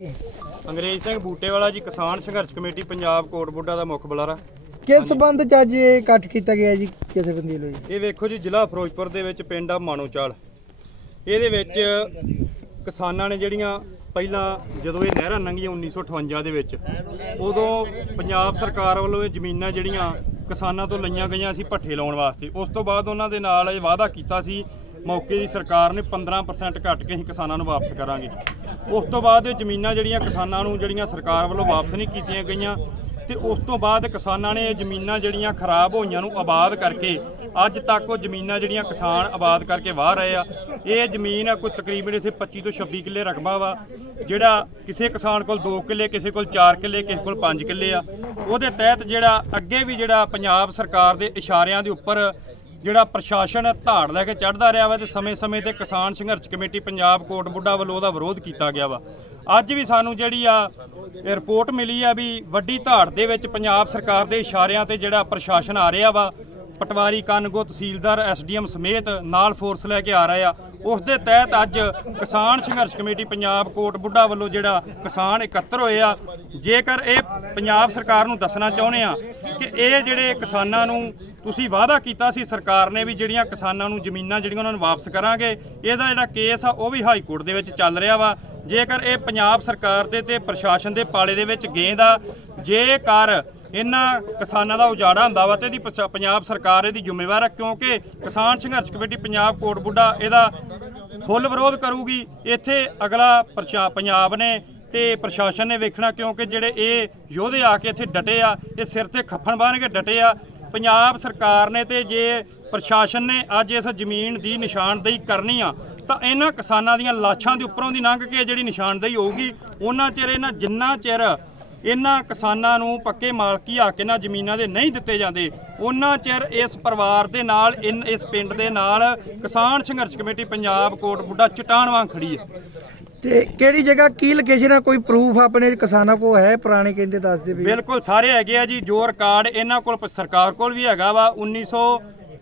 ਅੰਗਰੇਜ਼ ਸਿੰਘ ਬੂਟੇਵਾਲਾ ਜੀ ਕਿਸਾਨ ਸੰਘਰਸ਼ ਕਮੇਟੀ ਪੰਜਾਬ ਕੋਟਬੁੱਡਾ ਦਾ ਮੁੱਖ ਬੁਲਾਰਾ। ਕਿਸ ਸਬੰਧ ਚ ਅੱਜ ਇਹ ਇਕੱਠ ਕੀਤਾ ਗਿਆ ਜੀ ਜਥੇਬੰਦੀ ਵੱਲੋਂ ਜੀ ਇਹ ਵੇਖੋ ਜੀ ਜ਼ਿਲ੍ਹਾ ਫਿਰੋਜ਼ਪੁਰ ਦੇ ਵਿੱਚ ਪਿੰਡ ਆ ਮਾਣੋਚਾਲ। ਇਹਦੇ ਵਿੱਚ ਕਿਸਾਨਾਂ ਨੇ ਜਿਹੜੀਆਂ ਪਹਿਲਾਂ ਜਦੋਂ ਇਹ ਨਹਿਰਾਂ ਲੰਘੀਆਂ 1958 ਦੇ ਵਿੱਚ ਉਦੋਂ ਪੰਜਾਬ ਸਰਕਾਰ ਵੱਲੋਂ ਇਹ ਜ਼ਮੀਨਾਂ ਜਿਹੜੀਆਂ ਕਿਸਾਨਾਂ ਤੋਂ ਲਈਆਂ ਗਈਆਂ ਸੀ ਭੱਠੇ ਲਾਉਣ ਵਾਸਤੇ ਉਸ ਤੋਂ ਬਾਅਦ ਉਹਨਾਂ ਦੇ ਨਾਲ ਇਹ ਵਾਅਦਾ ਕੀਤਾ ਸੀ ਮੌਕੇ ਦੀ ਸਰਕਾਰ ਨੇ 15% ਘੱਟ ਕੇ ਅਸੀਂ ਕਿਸਾਨਾਂ ਨੂੰ ਵਾਪਸ ਕਰਾਂਗੇ। ਉਸ ਤੋਂ ਬਾਅਦ ਇਹ ਜ਼ਮੀਨਾਂ ਜਿਹੜੀਆਂ ਕਿਸਾਨਾਂ ਨੂੰ ਜਿਹੜੀਆਂ ਸਰਕਾਰ ਵੱਲੋਂ ਵਾਪਸ ਨਹੀਂ ਕੀਤੀਆਂ ਗਈਆਂ ਤੇ ਉਸ ਤੋਂ ਬਾਅਦ ਕਿਸਾਨਾਂ ਨੇ ਇਹ ਜ਼ਮੀਨਾਂ ਜਿਹੜੀਆਂ ਖਰਾਬ ਹੋਈਆਂ ਨੂੰ ਆਬਾਦ ਕਰਕੇ ਅੱਜ ਤੱਕ ਉਹ ਜ਼ਮੀਨਾਂ ਜਿਹੜੀਆਂ ਕਿਸਾਨ ਆਬਾਦ ਕਰਕੇ ਵਾਹ ਰਹੇ ਆ, ਇਹ ਜ਼ਮੀਨ ਆ ਕੋਈ ਤਕਰੀਬਨ ਇੱਥੇ 25 ਤੋਂ 26 ਕਿੱਲੇ ਰਕਬਾ ਵਾ, ਜਿਹੜਾ ਕਿਸੇ ਕਿਸਾਨ ਕੋਲ 2 ਕਿੱਲੇ, ਕਿਸੇ ਕੋਲ 4 ਕਿੱਲੇ, ਕਿਸੇ ਕੋਲ 5 ਕਿੱਲੇ ਆ। ਉਹਦੇ ਤਹਿਤ ਜਿਹੜਾ ਅੱਗੇ ਵੀ ਜਿਹੜਾ ਪੰਜਾਬ ਸਰਕਾਰ ਦੇ ਇਸ਼ਾਰਿਆਂ ਦੇ ਉੱਪਰ ਜਿਹੜਾ ਪ੍ਰਸ਼ਾਸਨ ਧਾੜ ਲੈ ਕੇ ਚੜਦਾ ਰਿਹਾ ਵਾ ਤੇ ਸਮੇਂ-ਸਮੇਂ ਤੇ ਕਿਸਾਨ ਸੰਘਰਸ਼ ਕਮੇਟੀ ਪੰਜਾਬ ਕੋਟ ਬੁੱਢਾ ਵੱਲੋਂ ਉਹਦਾ ਵਿਰੋਧ ਕੀਤਾ ਗਿਆ ਵਾ। ਅੱਜ ਵੀ ਸਾਨੂੰ ਜਿਹੜੀ ਆ ਰਿਪੋਰਟ ਮਿਲੀ ਆ ਵੀ ਵੱਡੀ ਧਾੜ ਦੇ ਵਿੱਚ ਪੰਜਾਬ ਸਰਕਾਰ ਦੇ ਇਸ਼ਾਰਿਆਂ ਤੇ ਜਿਹੜਾ ਪ੍ਰਸ਼ਾਸਨ ਆ ਰਿਹਾ ਵਾ ਪਟਵਾਰੀ ਕਾਨਗੋ ਤਹਿਸੀਲਦਾਰ ਐਸਡੀਐਮ ਸਮੇਤ ਨਾਲ ਫੋਰਸ ਲੈ ਕੇ ਆ ਰਹੇ ਆ। ਉਸ ਦੇ ਤਹਿਤ ਅੱਜ ਕਿਸਾਨ ਸੰਘਰਸ਼ ਕਮੇਟੀ ਪੰਜਾਬ ਕੋਟ ਬੁੱਢਾ ਵੱਲੋਂ ਜਿਹੜਾ ਕਿਸਾਨ ਇਕੱਤਰ ਹੋਏ ਆ, ਜੇਕਰ ਇਹ ਪੰਜਾਬ ਸਰਕਾਰ ਨੂੰ ਦੱਸਣਾ ਚਾਹੁੰਦੇ ਆ ਕਿ ਇਹ ਜਿਹੜੇ ਕਿਸਾਨਾਂ ਨੂੰ ਤੁਸੀਂ ਵਾਅਦਾ ਕੀਤਾ ਸੀ ਸਰਕਾਰ ਨੇ ਵੀ ਜਿਹੜੀਆਂ ਕਿਸਾਨਾਂ ਨੂੰ ਜ਼ਮੀਨਾਂ ਜਿਹੜੀਆਂ ਉਹਨਾਂ ਨੂੰ ਵਾਪਸ ਕਰਾਂਗੇ, ਇਹਦਾ ਜਿਹੜਾ ਕੇਸ ਆ, ਉਹ ਵੀ ਹਾਈ ਕੋਰਟ ਦੇ ਵਿੱਚ ਚੱਲ ਰਿਹਾ ਵਾ। ਜੇਕਰ ਇਹ ਪੰਜਾਬ ਸਰਕਾਰ ਦੇ ਤੇ ਪ੍ਰਸ਼ਾਸਨ ਦੇ ਪਾਲੇ ਦੇ ਵਿੱਚ ਗੇਂਦ ਆ, ਜੇਕਰ ਇਹਨਾਂ ਕਿਸਾਨਾਂ ਦਾ ਉਜਾੜਾ ਹੁੰਦਾ ਵਾ ਤੇ ਇਹਦੀ ਪਛ- ਪੰਜਾਬ ਸਰਕਾਰ ਇਹਦੀ ਜ਼ਿੰਮੇਵਾਰ ਹੈ ਕਿਉਂਕਿ ਕਿਸਾਨ ਸੰਘਰਸ਼ ਕਮੇਟੀ ਪੰਜਾਬ ਕੋਟ ਬੁੱਢਾ ਇਹਦਾ ਫੁੱਲ ਵਿਰੋਧ ਕਰੂਗੀ। ਇੱਥੇ ਅਗਲਾ ਪ੍ਰਸ਼ਾ- ਪੰਜਾਬ ਨੇ ਤੇ ਪ੍ਰਸ਼ਾਸਨ ਨੇ ਵੇਖਣਾ, ਕਿਉਂਕਿ ਜਿਹੜੇ ਇਹ ਯੋਧੇ ਆ ਕੇ ਇੱਥੇ ਡਟੇ ਆ, ਇਹ ਸਿਰ ਤੇ ਖੱਫਣ ਬੰਨ੍ਹ ਕੇ ਡਟੇ ਆ। ਪੰਜਾਬ ਸਰਕਾਰ ਨੇ ਤੇ ਜੇ ਪ੍ਰਸ਼ਾਸਨ ਨੇ ਅੱਜ ਇਸ ਜ਼ਮੀਨ ਦੀ ਨਿਸ਼ਾਨਦੇਹੀ ਕਰਨੀ ਆ, ਤਾਂ ਇਹਨਾਂ ਕਿਸਾਨਾਂ ਦੀਆਂ ਲਾਸ਼ਾਂ ਦੇ ਉੱਪਰੋਂ ਦੀ ਲੰਘ ਕੇ ਜਿਹੜੀ ਨਿਸ਼ਾਨਦੇਹੀ ਹੋਊਗੀ, ਉਹਨਾਂ ਚਿਰ ਇਹਨਾਂ ਜਿੰਨਾ ਚਿਰ ਇਹਨਾਂ ਕਿਸਾਨਾਂ ਨੂੰ ਪੱਕੇ ਮਾਲਕੀ ਹੱਕ ਇਹਨਾਂ ਜ਼ਮੀਨਾਂ ਦੇ ਨਹੀਂ ਦਿੱਤੇ ਜਾਂਦੇ। ਉਹਨਾਂ ਚਿਰ ਇਸ ਪਰਿਵਾਰ ਦੇ ਨਾਲ ਇਸ ਪਿੰਡ ਦੇ ਨਾਲ ਕਿਸਾਨ ਸੰਘਰਸ਼ ਕਮੇਟੀ ਪੰਜਾਬ ਕੋਟ ਬੁੱਢਾ ਚਟਾਨ ਵਾਂਗ ਖੜੀ ਹੈ। ਤੇ ਕਿਹੜੀ ਜਗ੍ਹਾ ਕੀ ਲੋਕੇਸ਼ਨ ਆ? ਕੋਈ ਪ੍ਰੂਫ ਆਪਣੇ ਕਿਸਾਨਾਂ ਕੋ ਹੈ? ਪੁਰਾਣੇ ਕਹਿੰਦੇ ਦੱਸਦੇ ਵੀ। ਬਿਲਕੁਲ ਸਾਰੇ ਹੈਗੇ ਆ ਜੀ ਜੋ ਰਿਕਾਰਡ ਇਹਨਾਂ ਕੋਲ ਸਰਕਾਰ ਕੋਲ ਵੀ ਹੈਗਾ ਵਾ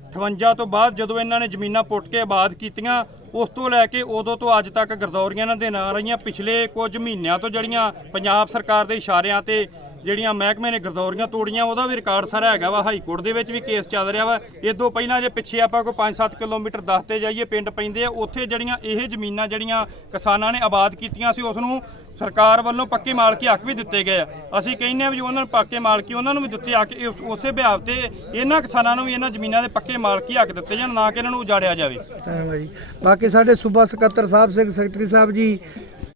1958 ਤੋਂ ਬਾਅਦ ਜਦੋਂ ਇਹਨਾਂ ਨੇ ਜ਼ਮੀਨਾਂ ਪੁੱਟ ਕੇ ਆਬਾਦ ਕੀਤੀਆਂ, ਉਸ ਤੋਂ ਲੈ ਕੇ ਉਦੋਂ ਤੋਂ ਅੱਜ ਤੱਕ ਗਰਦੌਰੀਆਂ ਇਹਨਾਂ ਦੇ ਨਾਂ ਰਹੀਆਂ। ਪਿਛਲੇ ਕੁਝ ਮਹੀਨਿਆਂ ਤੋਂ ਜਿਹੜੀਆਂ ਪੰਜਾਬ ਸਰਕਾਰ ਦੇ ਇਸ਼ਾਰਿਆਂ ਤੇ ਜਿਹੜੀਆਂ ਮਹਿਕਮੇ ਨੇ ਗਰਦੌਰੀਆਂ ਤੋੜੀਆਂ, ਉਹਦਾ ਵੀ ਰਿਕਾਰਡ ਸਾਰਾ ਹੈਗਾ ਵਾ, ਹਾਈ ਕੋਰਟ ਦੇ ਵਿੱਚ ਵੀ ਕੇਸ ਚੱਲ ਰਿਹਾ ਵਾ। ਇਦੋਂ ਪਹਿਲਾਂ ਜੇ ਪਿੱਛੇ ਆਪਾਂ ਕੋਈ 5-7 ਕਿਲੋਮੀਟਰ ਦੱਸਦੇ ਜਾਈਏ, ਪਿੰਡ ਪੈਂਦੇ ਆ, ਉੱਥੇ ਜਿਹੜੀਆਂ ਇਹ ਜ਼ਮੀਨਾਂ, ਜਿਹੜੀਆਂ ਕਿਸਾਨਾਂ ਨੇ ਆਬਾਦ ਕੀਤੀਆਂ ਸੀ, ਉਸ ਨੂੰ ਸਰਕਾਰ ਵੱਲੋਂ ਪੱਕੇ ਮਾਲਕੀ ਹੱਕ ਵੀ ਦਿੱਤੇ ਗਏ ਆ। ਅਸੀਂ ਕਹਿੰਦੇ ਆ ਵੀ ਉਹਨਾਂ ਨੂੰ ਪੱਕੇ ਮਾਲਕੀ, ਉਹਨਾਂ ਨੂੰ ਵੀ ਦਿੱਤੇ ਆ ਕੇ ਉਸੇ ਬਿਹਾਵ ਤੇ ਇਹਨਾਂ ਕਿਸਾਨਾਂ ਨੂੰ ਵੀ ਇਹਨਾਂ ਜ਼ਮੀਨਾਂ ਦੇ ਪੱਕੇ ਮਾਲਕੀ ਹੱਕ ਦਿੱਤੇ ਜਾਣ, ਨਾ ਕਿ ਇਹਨਾਂ ਨੂੰ ਉਜਾੜਿਆ ਜਾਵੇ। ਧੰਨਵਾਦ ਜੀ। ਬਾਕੀ ਸਾਡੇ ਸੂਬਾ ਸਕੱਤਰ ਸਾਹਿਬ, ਸਿੰਘ ਸੈਕਟਰੀ ਸਾਹਿਬ ਜੀ